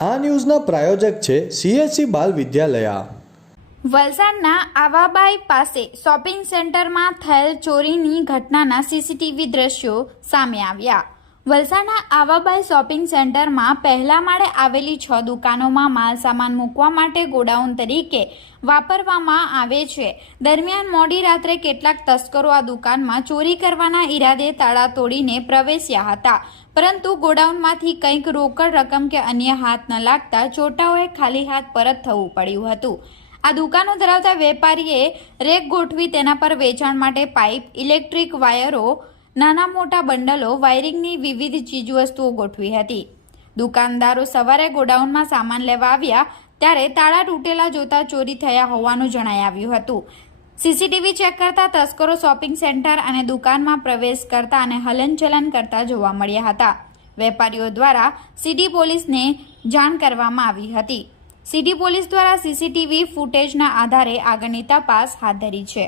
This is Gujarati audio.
આ ન્યૂઝના પ્રાયોજક છે CSC બાલ વિદ્યાલયા। વલસાડના આવાબાઈ પાસે શોપિંગ સેન્ટરમાં થયેલ ચોરીની ઘટનાના સીસીટીવી દ્રશ્યો સામે આવ્યા। વલસાડના આવાબાઈ શોપિંગ સેન્ટરમાં પહેલા માળે આવેલી 6 દુકાનોમાં માલ સામાન મૂકવા માટે ગોડાઉન તરીકે વાપરવામાં આવે છે। દરમિયાન મોડી રાત્રે કેટલાક તસ્કરો આ દુકાનમાં ચોરી કરવાના ઈરાદે તાળા તોડીને પ્રવેશ્યા હતા, પરંતુ ગોડાઉનમાંથી કંઈક રોકડ રકમ કે અન્ય હાથ ન લાગતા ચોટાઓએ ખાલી હાથ પરત થવું પડ્યું હતું। આ દુકાનો ધરાવતા વેપારીએ રેક ગોઠવી તેના પર વેચાણ માટે પાઇપ, ઇલેક્ટ્રિક વાયરો, નાના મોટા બંડલો, વાયરિંગની વિવિધ ચીજવસ્તુઓ ગોઠવી હતી। દુકાનદારો સવારે ગોડાઉનમાં સામાન લેવા આવ્યા ત્યારે તાળા તૂટેલા જોતા ચોરી થયા હોવાનું જણાઈ આવ્યું હતું। સીસીટીવી ચેક કરતા તસ્કરો શોપિંગ સેન્ટર અને દુકાનમાં પ્રવેશ કરતા અને હલનચલન કરતા જોવા મળ્યા હતા। વેપારીઓ દ્વારા સિટી પોલીસને જાણ કરવામાં આવી હતી। સિટી પોલીસ દ્વારા સીસીટીવી ફૂટેજના આધારે આગળની તપાસ હાથ ધરી છે।